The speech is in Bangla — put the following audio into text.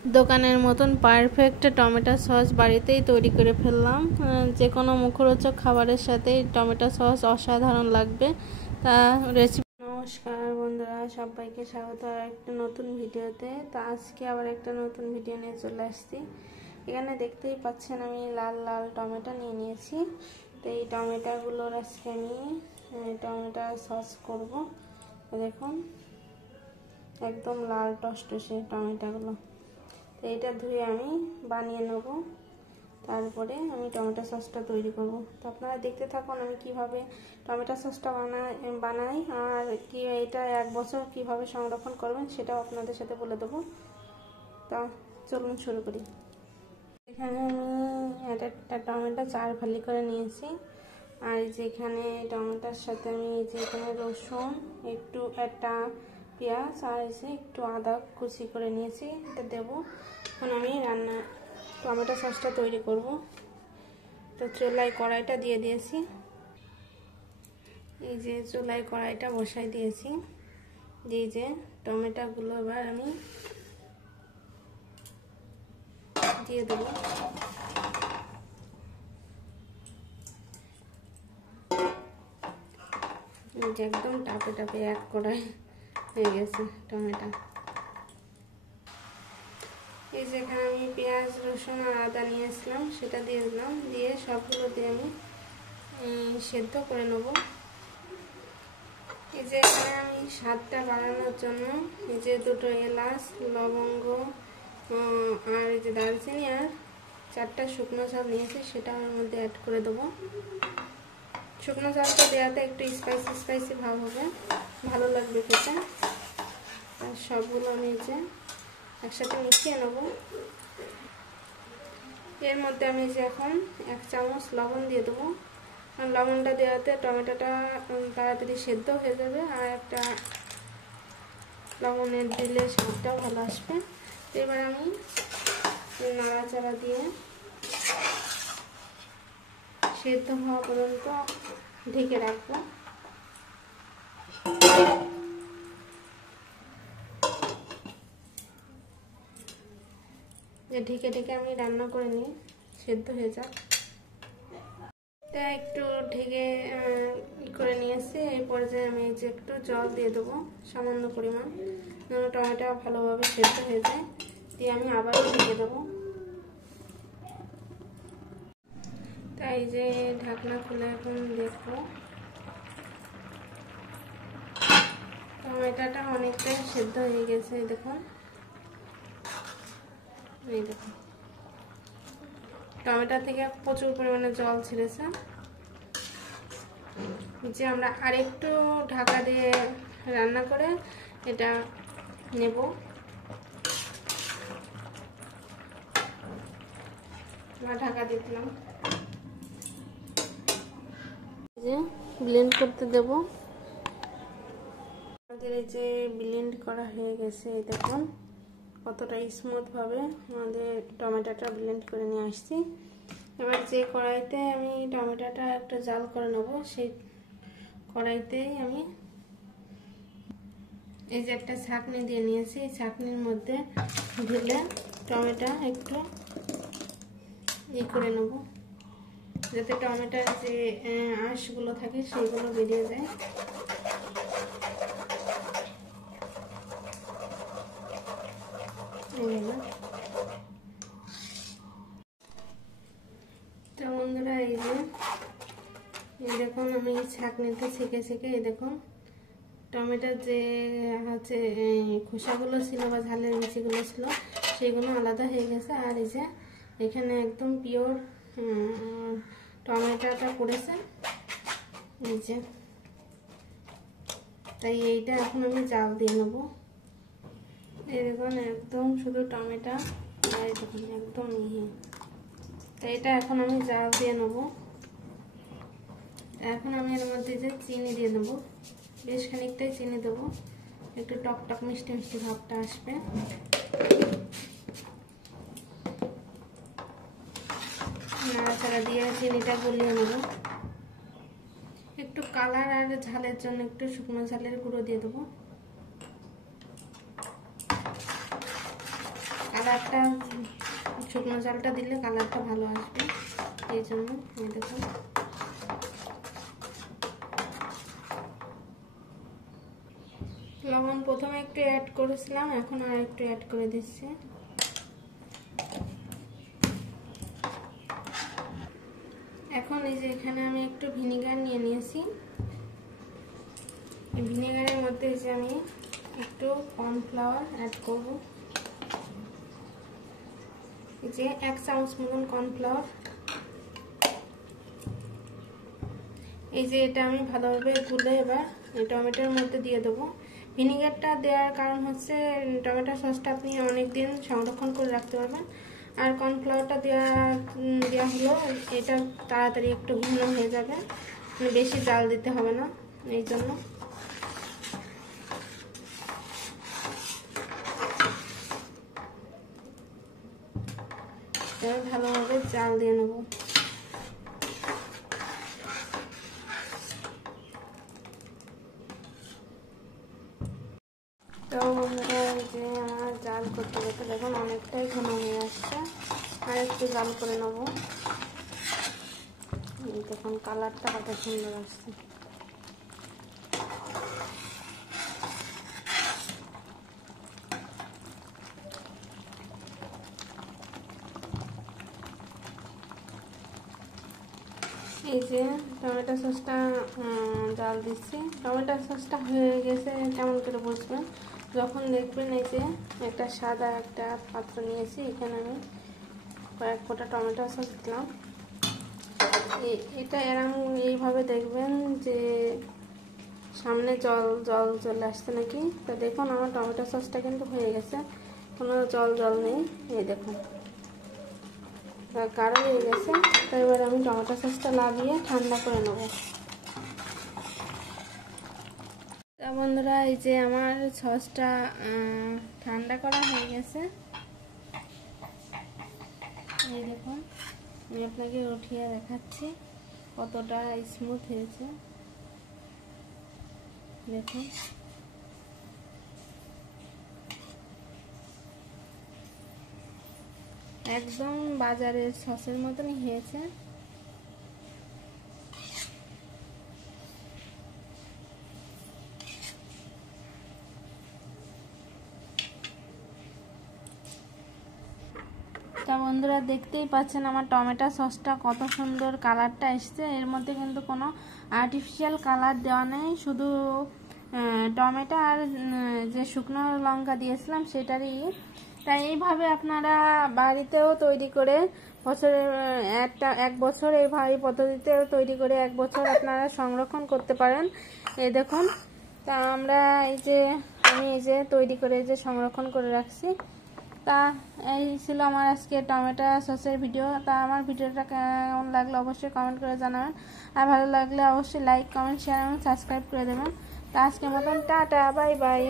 দোকানের মতন পারফেক্ট টমেটো সস বাড়িতেই তৈরি করে ফেললাম। যে কোনো মুখরোচক খাবারের সাথে টমেটো সস অসাধারণ লাগবে। তা রেসিপি। নমস্কার বন্ধুরা, সবাইকে স্বাগত একটা নতুন ভিডিওতে। তা আজকে আবার একটা নতুন ভিডিও নিয়ে চলে আসছি। এখানে দেখতেই পাচ্ছেন আমি লাল লাল টমেটো নিয়ে নিয়েছি। তো এই টমেটোগুলোর আজকে আমি টমেটো সস করব। দেখুন একদম লাল টসটসে টমেটোগুলো। তো এটা ধুয়ে আমি বানিয়ে নেব, তারপরে আমি টমেটো সসটা তৈরি করব। তো আপনারা দেখতে থাকুন আমি কিভাবে টমেটো সসটা বানাই আর কি এটা 1 বছর কিভাবে সংরক্ষণ করবেন সেটাও আপনাদের সাথে বলে দেবো। তা চলুন শুরু করি। এখানে আমি একটা টমেটো 4 ফালি করে নিয়েছি। আর যেখানে টমেটোর সাথে আমি যেখানে রসুন, একটু একটা পেঁয়াজ আর একটু আদা কুচি করে নিয়েছি, এটা দেবো। এখন আমি টমেটো সসটা তৈরি করব। তো চুলায় কড়াইটা দিয়ে দিয়েছি। এই যে চুলায় কড়াইটা বসাই দিয়েছি। এই যে টমেটোগুলো এবার আমি দিয়ে দেবো। একদম টাপে টাপে এক কড়াই হয়ে গেছে টমেটো। এই যেখানে আমি পেঁয়াজ, রসুন আর আদা নিয়ে আসলাম সেটা দিয়ে দিলাম। দিয়ে সবগুলো দিয়ে আমি সেদ্ধ করে নেব। এই যে এখানে আমি স্বাদটা বাড়ানোর জন্য এই যে 2টো এলাচ, লবঙ্গ আর এই যে দারচিনি আর 4টা শুকনো ঝাল নিয়েছি, সেটা ওর মধ্যে অ্যাড করে দেবো। শুকনো ঝালটা দেওয়াতে একটু স্পাইসি স্পাইসি ভাব হবে, ভালো লাগবে খেতে। আর সবগুলো আমি যে একসাথে মিশিয়ে নেব। এর মধ্যে আমি যে এখন 1 চামচ লবণ দিয়ে দেবো। আর লবণটা দেওয়াতে টমেটোটা তাড়াতাড়ি সেদ্ধ হয়ে যাবে আর একটা লবণের দিলে স্বাদটাও ভালো আসবে। এবার আমি নাড়াচাড়া দিয়ে সেদ্ধ হওয়া পর্যন্ত ঢেকে রাখবো। ঢেকে ঢেকে আমি রান্না করে নিই, সেদ্ধ হয়ে যাক। তা একটু ঢেকে করে নিয়েছি। এই পর্যায়ে আমি যে একটু জল দিয়ে দেবো সামান্য পরিমাণ, যেন টমেটো ভালোভাবে সেদ্ধ হয়ে যায়। দিয়ে আমি আবারও ঢেকে দেবো। তাই যে ঢাকনা খুলে এখন দেখবো টমেটোটা অনেকটাই সেদ্ধ হয়ে গেছে। দেখুন, এই দেখুন টমেটো থেকে প্রচুর পরিমাণে জল ছেড়েছে। যে আমরা আরেকটু ঢাকা দিয়ে রান্না করে এটা নেব। ঢাকা দিয়ে দিলাম। যে ব্লেন্ড করতে দেব। আমাদের এই যে ব্লেন্ড করা হয়ে গেছে, এই দেখুন কতটা স্মুথ ভাবে আমাদের টমেটোটা ব্লেন্ড করে নিয়ে আসছি। এবার যে কড়াইতে আমি টমেটোটা একটু জাল করে নেব, সেই কড়াইতেই আমি এই যে একটা ছাঁকনি দিয়ে নিয়েছি। এই ছাঁকনির মধ্যে ঢেলে টমেটো একটু করে নেব, যাতে টমেটোর যে আঁশগুলো থাকে সেগুলো বেরিয়ে যায়। তো বন্ধুরা এই দেখুন আমি ছাঁকনিতে ছেঁকে ছেঁকে এই দেখুন টমেটোর যে হচ্ছে খোসাগুলো ছিল বা ঝালের বিচিগুলো ছিল সেগুলো আলাদা হয়ে গেছে। আর এই যে এখানে একদম পিওর টমেটোটা পড়েছে এই যে। তাই এইটা এখন আমি জাল দিয়ে নেব। এই দেখুন একদম শুধু টমেটো আর দেখুন একদম মিহি। তাই এটা এখন আমি জাল দিয়ে নেব। এখন আমি এর মধ্যে যে চিনি দিয়ে দেবো, বেশ খানিকটাই চিনি দেবো, একটু টক টক মিষ্টি মিষ্টি ভাবটা আসবে। নাড়াচাড়া দিয়ে চিনিটা গলিয়ে নেব। একটু কালার আর ঝালের জন্য একটু শুকনো ঝালের গুঁড়ো দিয়ে দেবো। কালারটা শুকনো জলটা দিলে কালারটা ভালো আসবে, এই জন্য। দেখুন লবণ প্রথমে একটু অ্যাড করেছিলাম, এখন আর একটু অ্যাড করে দিচ্ছি। এখন এই যে এখানে আমি একটু ভিনেগার নিয়ে নিয়েছি। এই ভিনেগারের মধ্যে যে আমি একটু কর্নফ্লাওয়ার অ্যাড করব, এই যে 1 চামচ মতন কর্নফ্লাওয়ার। এই যে এটা আমি ভালোভাবে গুলে এবার এই টমেটোর মধ্যে দিয়ে দেবো। ভিনেগারটা দেওয়ার কারণ হচ্ছে টমেটো সসটা আপনি অনেক দিন সংরক্ষণ করে রাখতে পারবেন। আর কর্নফ্লাওয়ারটা দেওয়া হলো এটা তাড়াতাড়ি একটু ঘন হয়ে যাবে, বেশি জাল দিতে হবে না, এই জন্য। এবার ভালোভাবে জাল দিয়ে নেব। তো বন্ধুরা যে আমার জাল করতে করতে দেখুন অনেকটাই ঘন হয়ে আসছে, আর একটু জাল করে নেব। দেখুন কালারটা কত সুন্দর আসছে। এই যে টমেটো সসটা জাল দিচ্ছি, টমেটো সসটা হয়ে গেছে কেমন করে বুঝবেন? যখন দেখবেন এই যে একটা সাদা একটা পাত্র নিয়েছি, এখানে আমি কয়েক ফোঁটা টমেটো সস দিলাম। এটা এইভাবে দেখবেন যে সামনে জল জল চলে আসছে নাকি। তো দেখুন আমার টমেটো সসটা কিন্তু হয়ে গেছে, কোনো জল জল নেই। এই দেখুন গাঢ় হয়ে গেছে। তো এবার আমি টমেটো সসটা লাগিয়ে ঠান্ডা করে নেব। তা বন্ধুরা এই যে আমার সসটা ঠান্ডা করা হয়ে গেছে। এই দেখুন আমি আপনাকে উঠিয়ে দেখাচ্ছি কতটা স্মুথ হয়েছে, দেখুন। একদম বাজারের সসের মতনই হয়েছে। তা বন্ধুরা দেখতেই পাচ্ছেন আমার টমেটো সসটা কত সুন্দর কালারটা এসছে। এর মধ্যে কিন্তু কোনো আর্টিফিশিয়াল কালার দেওয়া নেই, শুধু টমেটো আর যে শুকনো লঙ্কা দিয়েছিলাম সেটারই। তাই এইভাবে আপনারা বাড়িতেও তৈরি করে এক বছর এই পদ্ধতিতেও তৈরি করে 1 বছর আপনারা সংরক্ষণ করতে পারেন। এই দেখুন তা আমি এই যে তৈরি করে যে সংরক্ষণ করে রাখছি। তা এই ছিল আমার আজকে টমেটো সসের ভিডিও। তা আমার ভিডিওটা কেমন লাগলো অবশ্যই কমেন্ট করে জানাবেন, আর ভালো লাগলে অবশ্যই লাইক কমেন্ট শেয়ার এবং সাবস্ক্রাইব করে দেবেন। তা আজকের মতন টাটা, বাই বাই।